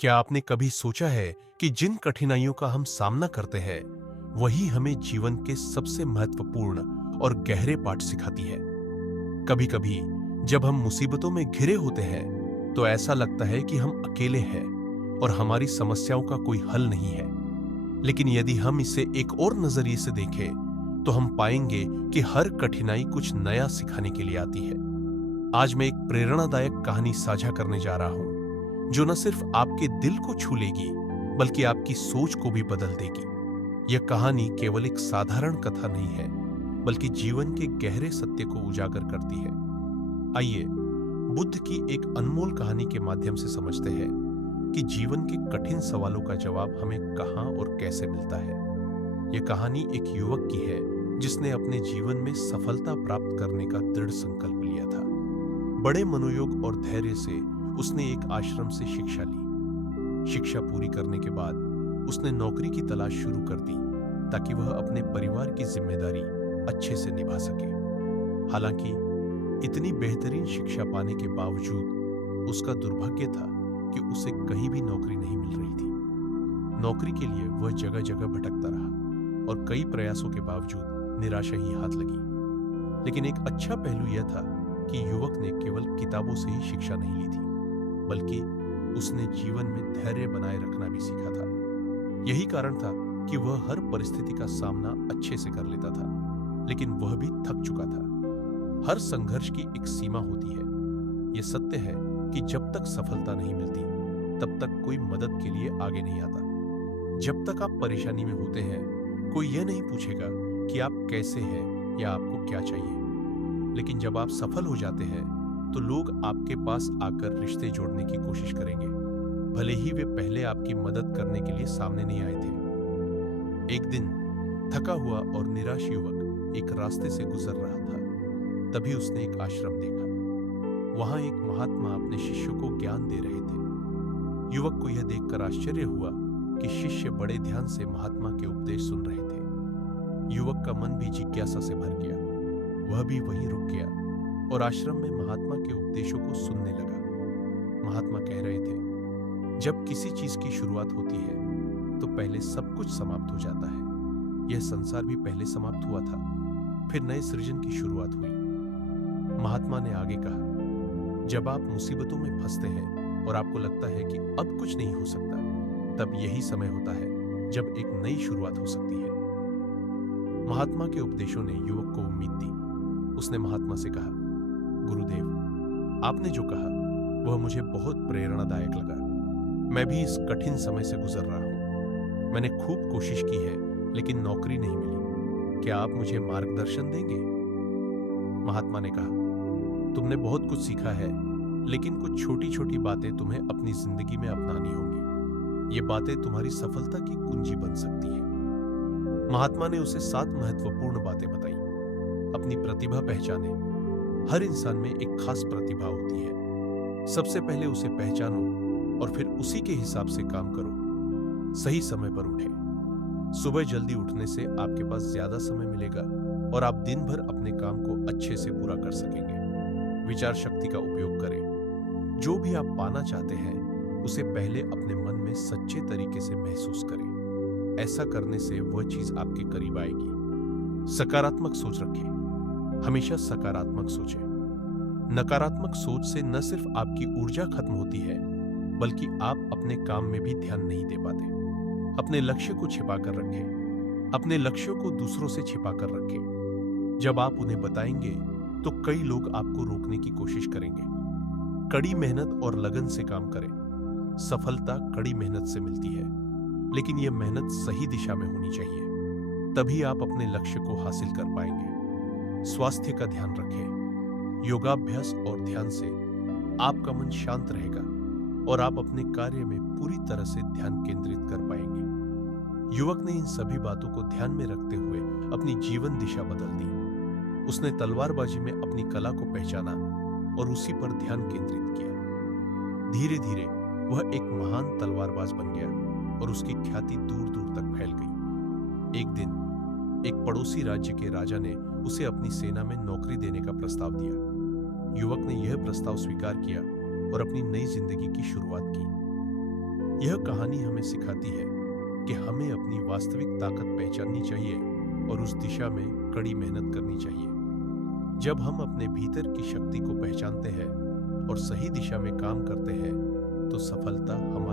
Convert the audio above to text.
क्या आपने कभी सोचा है कि जिन कठिनाइयों का हम सामना करते हैं, वही हमें जीवन के सबसे महत्वपूर्ण और गहरे पाठ सिखाती है? कभी-कभी जब हम मुसीबतों में घिरे होते हैं, तो ऐसा लगता है कि हम अकेले हैं और हमारी समस्याओं का कोई हल नहीं है। लेकिन यदि हम इसे एक और नजरिए से देखें, तो हम पाएंगे कि हर कठिनाई कुछ नया सिखाने के लिए आती है। आज मैं एक प्रेरणादायक कहानी साझा करने जा रहा हूं, जो न सिर्फ आपके दिल को छू लेगी, बल्कि आपकी सोच को भी बदल देगी। यह कहानी केवल एक साधारण कथा नहीं है, बल्कि जीवन के गहरे सत्य को उजागर करती है। आइए बुद्ध की एक अनमोल कहानी के माध्यम से समझते हैं कि जीवन के कठिन सवालों का जवाब हमें कहां और कैसे मिलता है। यह कहानी एक युवक की है, जिसने अपने जीवन में सफलता प्राप्त करने का दृढ़ संकल्प लिया था। बड़े मनोयोग और धैर्य से उसने एक आश्रम से शिक्षा ली। शिक्षा पूरी करने के बाद उसने नौकरी की तलाश शुरू कर दी, ताकि वह अपने परिवार की जिम्मेदारी अच्छे से निभा सके। हालांकि इतनी बेहतरीन शिक्षा पाने के बावजूद उसका दुर्भाग्य था कि उसे कहीं भी नौकरी नहीं मिल रही थी। नौकरी के लिए वह जगह जगह भटकता रहा और कई प्रयासों के बावजूद निराशा ही हाथ लगी। लेकिन एक अच्छा पहलू यह था कि युवक ने केवल किताबों से ही शिक्षा नहीं ली थी, बल्कि उसने जीवन में धैर्य बनाए रखना भी सीखा था। यही कारण था कि वह हर परिस्थिति का सामना अच्छे से कर लेता था, लेकिन वह भी थक चुका था। हर संघर्ष की एक सीमा होती है। यह सत्य है कि जब तक सफलता नहीं मिलती, तब तक कोई मदद के लिए आगे नहीं आता। जब तक आप परेशानी में होते हैं, कोई यह नहीं पूछेगा कि आप कैसे हैं या आपको क्या चाहिए। लेकिन जब आप सफल हो जाते हैं, तो लोग आपके पास आकर रिश्ते जोड़ने की कोशिश करेंगे, भले ही वे पहले आपकी मदद करने के लिए सामने नहीं आए थे। एक दिन थका हुआ और निराश युवक एक रास्ते से गुजर रहा था। तभी उसने एक आश्रम देखा। वहां एक महात्मा अपने शिष्यों को ज्ञान दे रहे थे। युवक को यह देखकर आश्चर्य हुआ कि शिष्य बड़े ध्यान से महात्मा के उपदेश सुन रहे थे। युवक का मन भी जिज्ञासा से भर गया। वह भी वहीं रुक गया और आश्रम में महात्मा के उपदेशों को सुनने लगा। महात्मा कह रहे थे, जब किसी चीज की शुरुआत होती है, तो पहले सब कुछ समाप्त हो जाता है। यह संसार भी पहले समाप्त हुआ था, फिर नए सृजन की शुरुआत हुई। महात्मा ने आगे कहा, जब आप मुसीबतों में फंसते हैं और आपको लगता है कि अब कुछ नहीं हो सकता, तब यही समय होता है जब एक नई शुरुआत हो सकती है। महात्मा के उपदेशों ने युवक को उम्मीद दी। उसने महात्मा से कहा, गुरुदेव, आपने जो कहा वह मुझे बहुत प्रेरणादायक लगा। मैं भी इस कठिन समय से गुजर रहा हूं। मैंने खूब कोशिश की है, लेकिन नौकरी नहीं मिली। क्या आप मुझे मार्गदर्शन देंगे? महात्मा ने कहा, तुमने बहुत कुछ सीखा है, लेकिन कुछ छोटी छोटी बातें तुम्हें अपनी जिंदगी में अपनानी होंगी। ये बातें तुम्हारी सफलता की कुंजी बन सकती है। महात्मा ने उसे 7 महत्वपूर्ण बातें बताई। अपनी प्रतिभा पहचाने। हर इंसान में एक खास प्रतिभा होती है। सबसे पहले उसे पहचानो और फिर उसी के हिसाब से काम करो। सही समय पर उठें। सुबह जल्दी उठने से आपके पास ज्यादा समय मिलेगा और आप दिन भर अपने काम को अच्छे से पूरा कर सकेंगे। विचार शक्ति का उपयोग करें। जो भी आप पाना चाहते हैं, उसे पहले अपने मन में सच्चे तरीके से महसूस करें। ऐसा करने से वह चीज आपके करीब आएगी। सकारात्मक सोच रखें। हमेशा सकारात्मक सोचें। नकारात्मक सोच से न सिर्फ आपकी ऊर्जा खत्म होती है, बल्कि आप अपने काम में भी ध्यान नहीं दे पाते। अपने लक्ष्य को छिपा कर रखें। अपने लक्ष्यों को दूसरों से छिपा कर रखें। जब आप उन्हें बताएंगे, तो कई लोग आपको रोकने की कोशिश करेंगे। कड़ी मेहनत और लगन से काम करें। सफलता कड़ी मेहनत से मिलती है, लेकिन यह मेहनत सही दिशा में होनी चाहिए। तभी आप अपने लक्ष्य को हासिल कर पाएंगे। स्वास्थ्य का ध्यान रखें। योगाभ्यास और ध्यान से आपका मन शांत रहेगा और आप अपने कार्य में पूरी तरह से ध्यान केंद्रित कर पाएंगे। युवक ने इन सभी बातों को ध्यान में रखते हुए अपनी जीवन दिशा बदल दी। उसने तलवारबाजी में अपनी कला को पहचाना और उसी पर ध्यान केंद्रित किया। धीरे धीरे वह एक महान तलवारबाज बन गया और उसकी ख्याति दूर दूर तक फैल गई। एक दिन एक पड़ोसी राज्य के राजा ने उसे अपनी सेना में नौकरी देने का प्रस्ताव दिया। युवक ने यह प्रस्ताव स्वीकार किया और अपनी नई जिंदगी की शुरुआत की। यह कहानी हमें सिखाती है कि हमें अपनी वास्तविक ताकत पहचाननी चाहिए और उस दिशा में कड़ी मेहनत करनी चाहिए। जब हम अपने भीतर की शक्ति को पहचानते हैं और सही दिशा में काम करते हैं, तो सफलता हमारे